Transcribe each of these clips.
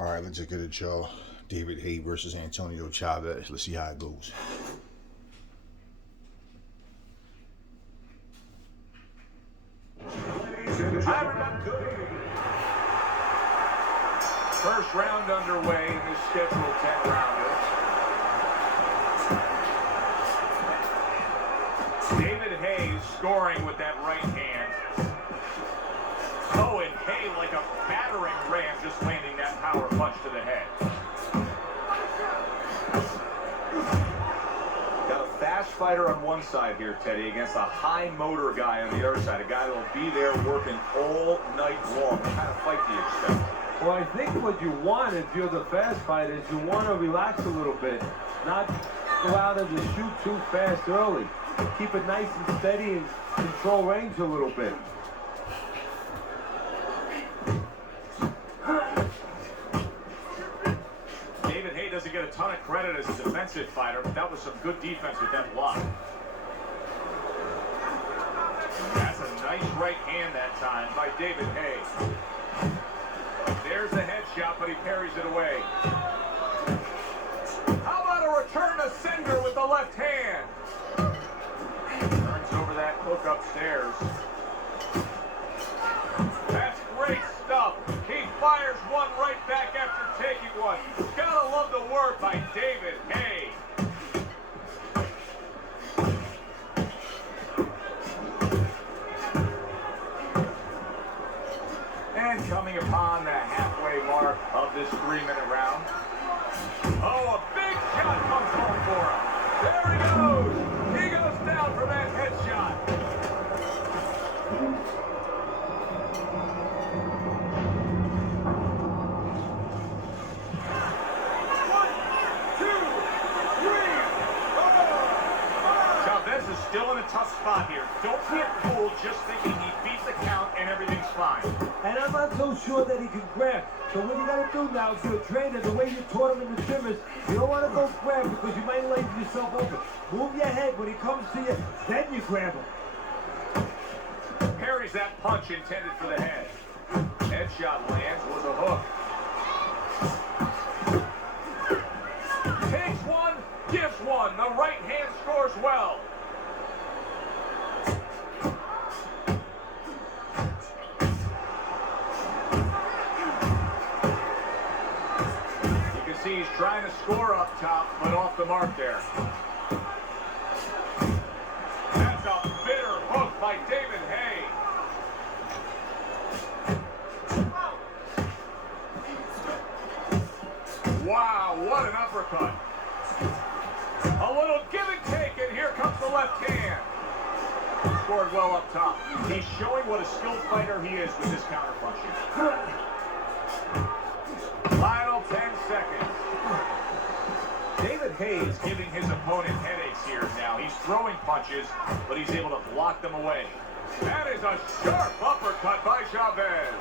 All right, let's get it, y'all. David Haye versus Antonio Chavez. Let's see how it goes. First round underway in this scheduled 10-rounder. David Haye scoring with that right hand. Oh, and Haye like a battering ram just landing that power punch to the head. Got a fast fighter on one side here, Teddy, against a high motor guy on the other side. A guy that will be there working all night long. What kind of fight do you expect? Well, I think what you want if you're the fast fighter is you want to relax a little bit, not go out and just shoot too fast early. Keep it nice and steady and control range a little bit. David Haye doesn't get a ton of credit as a defensive fighter, but that was some good defense with that block. That's a nice right hand that time by David Haye. There's the headshot, but he parries it away. How about a return to sender with the left hand? Turns over that hook upstairs. That's great stuff. He fires one right back after taking one. Gotta love the work by David Haye. And coming upon the halfway mark of this 3-minute round. Oh, a big shot comes home for him. There he goes. He goes down for that headshot. Chavez is still in a tough spot here. Don't get fooled just thinking he beat the count and everything's fine. And I'm not so sure that he can grab. So what you got to do now, if you're a trainer, the way you taught him in the gym is, you don't want to go grab because you might lay yourself open. Move your head when he comes to you, then you grab him. Parries that punch intended for the head. Headshot lands was a hook. Takes one, gives one. The right hand scores well. You can see he's trying to score up top, but off the mark there. That's a bitter hook by David Haye. Wow, what an uppercut. A little give and take, and here comes the left hand. Scored well up top. He's showing what a skilled fighter he is with his counterpunching. Final 10 seconds. David Haye is giving his opponent headaches here now. He's throwing punches, but he's able to block them away. That is a sharp uppercut by Chavez.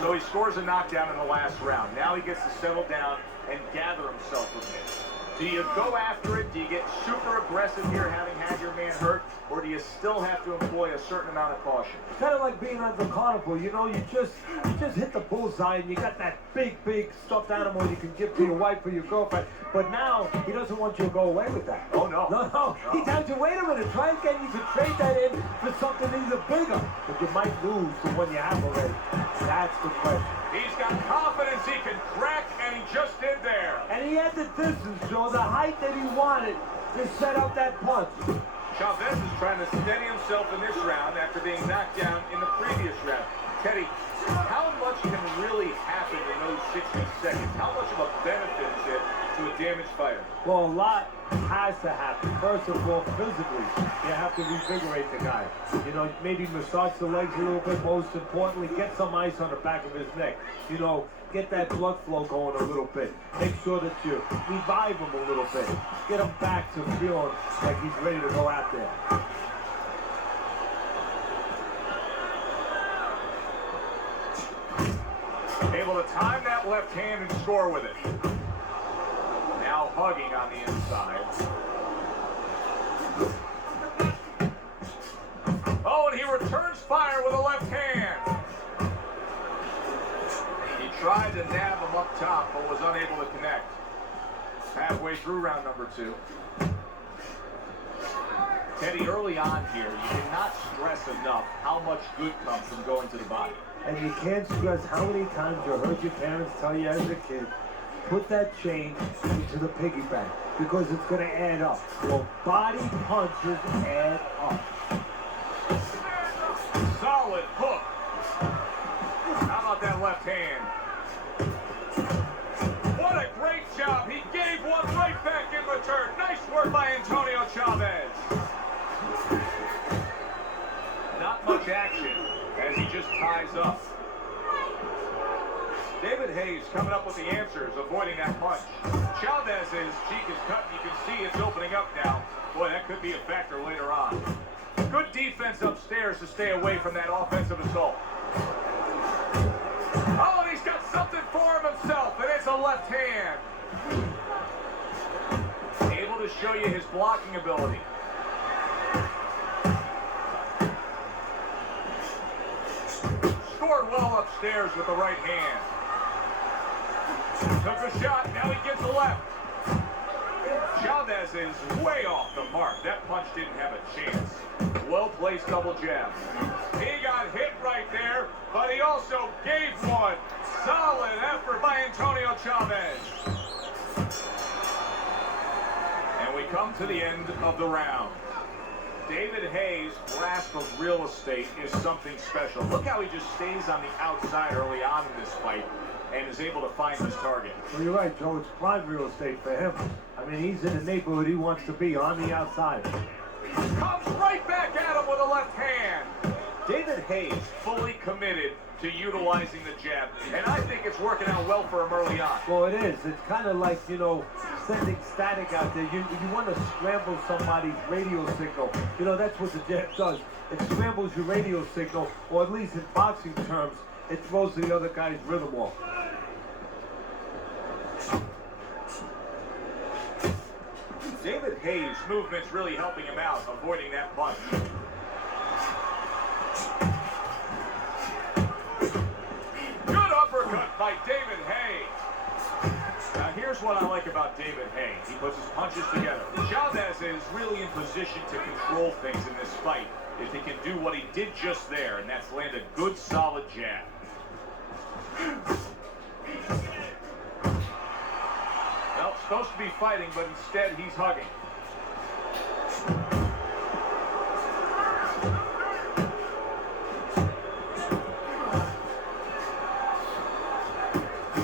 So he scores a knockdown in the last round. Now he gets to settle down and gather himself a bit. Do you go after it? Do you get super aggressive here having had your man hurt? Or do you still have to employ a certain amount of caution? It's kind of like being on the carnival, you know, you just hit the bullseye and you got that big stuffed animal you can give to your wife or your girlfriend. But now, he doesn't want you to go away with that. Oh, no. No. He tells you, wait a minute, try again, you can trade that in for something even bigger. But you might lose the one you have already. That's the question. He's got confidence he can crack, and he just did there. And he had the distance, Joe, the height that he wanted to set up that punch. Chavez is trying to steady himself in this round after being knocked down in the previous round. Teddy, how much can really happen in those 60 seconds? How much of a benefit is it to a damaged fighter? Well, a lot has to happen. First of all, physically, you have to revigorate the guy. You know, maybe massage the legs a little bit. Most importantly, get some ice on the back of his neck. You know, get that blood flow going a little bit. Make sure that you revive him a little bit. Get him back to feeling like he's ready to go out there. Able to time that left hand and score with it. Now hugging on the inside. Oh, and he returns fire with a left hand. He Tried to nab him up top, but was unable to connect. Halfway through round number 2. Teddy, early on here, you cannot stress enough how much good comes from going to the body. And you can't stress how many times you heard your parents tell you as a kid, put that chain into the piggy bank because it's going to add up. Well, body punches add up. Solid hook. How about that left hand? What a great job. He gave one right back in return. Nice work by Antonio Chavez. Not much action as he just ties up. David Haye coming up with the answers, avoiding that punch. Chavez's cheek is cut. You can see it's opening up now. Boy, that could be a factor later on. Good defense upstairs to stay away from that offensive assault. Oh, and he's got something for him himself, and it's a left hand. Able to show you his blocking ability. Scored well upstairs with the right hand. Took a shot, now he gets a left. Chavez is way off the mark. That punch didn't have a chance. Well-placed double jab. He got hit right there, but he also gave one. Solid effort by Antonio Chavez. And we come to the end of the round. David Haye's grasp of real estate is something special. Look how he just stays on the outside early on in this fight and is able to find his target. Well, you're right, Joe. It's prime real estate for him. I mean, he's in the neighborhood he wants to be, on the outside. Comes right back at him with a left hand. David Haye fully committed to utilizing the jab, and I think it's working out well for him early on. Well, it is. It's kind of like, you know, sending static out there. You want to scramble somebody's radio signal. You know, that's what the jab does. It scrambles your radio signal, or at least in boxing terms, it throws the other guy's rhythm off. David Haye's movement's really helping him out, avoiding that punch. Good uppercut by David Haye. Now here's what I like about David Haye. He puts his punches together. Chavez is really in position to control things in this fight if he can do what he did just there, and that's land a good solid jab. Well, supposed to be fighting, but instead he's hugging.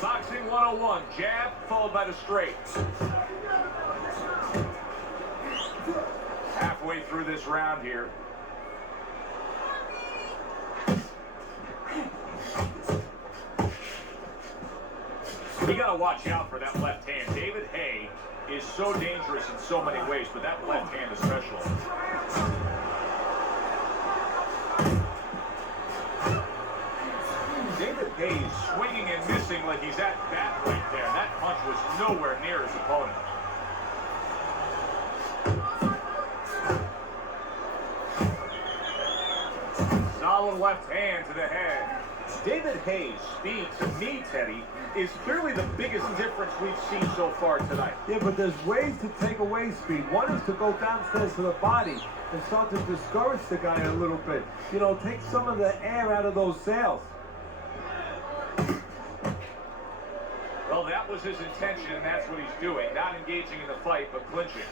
Boxing 101, jab followed by the straight. Halfway through this round here. We got to watch out for that left hand. David Haye is so dangerous in so many ways, but that left hand especially. David Haye swinging and missing like he's at bat right there. That punch was nowhere near his opponent. Solid left hand to the head. David Haye's speed, to me, Teddy, is clearly the biggest difference we've seen so far tonight. Yeah, but there's ways to take away speed. One is to go downstairs to the body and start to discourage the guy a little bit. You know, take some of the air out of those sails. Well, that was his intention, and that's what he's doing. Not engaging in the fight, but clinching.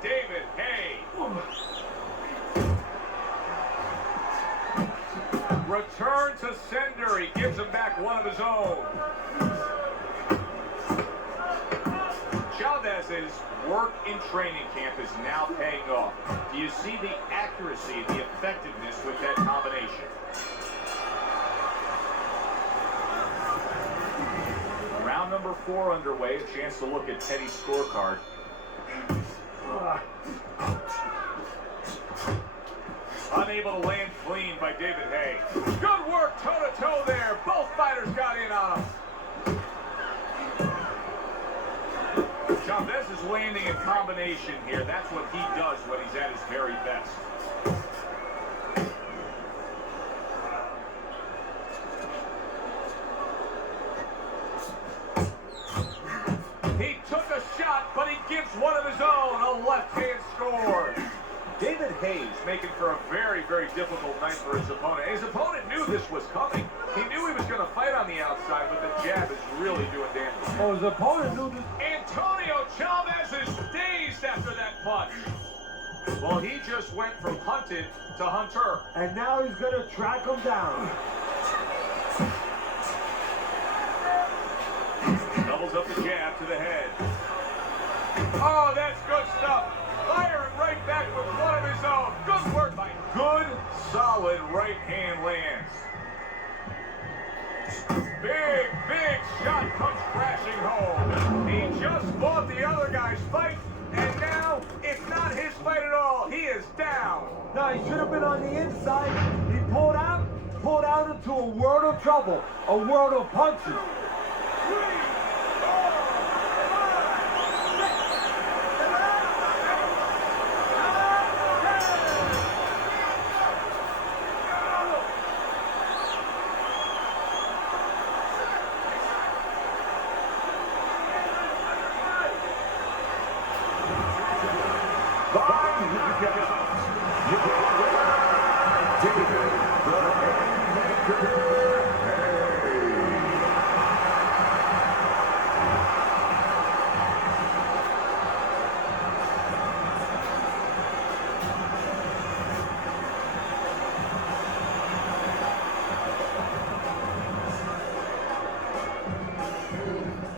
David Haye. Return to sender. He gives him back one of his own. Chavez's work in training camp is now paying off. Do you see the accuracy, the effectiveness with that combination? Round number 4 underway. A chance to look at Teddy's scorecard. Unable to land clean by David Haye. Good work toe-to-toe there. Both fighters got in on him. Chavez is landing in combination here. That's what he does when he's at his very best. He took a shot, but he gives one of his own. A left-hand score. David Haye making for a very, very difficult night for his opponent. His opponent knew this was coming. He knew he was going to fight on the outside, but the jab is really doing damage. Oh, his opponent knew this. Antonio Chavez is dazed after that punch. Well, he just went from hunted to hunter. And now he's going to track him down. Doubles up the jab to the head. Oh, that's good stuff. Firing right back with one of his own. Good work by good, solid right hand lands. Big, big shot comes crashing home. He just fought the other guy's fight, and now it's not his fight at all. He is down. No, he should have been on the inside. He pulled out into a world of trouble, a world of punches. David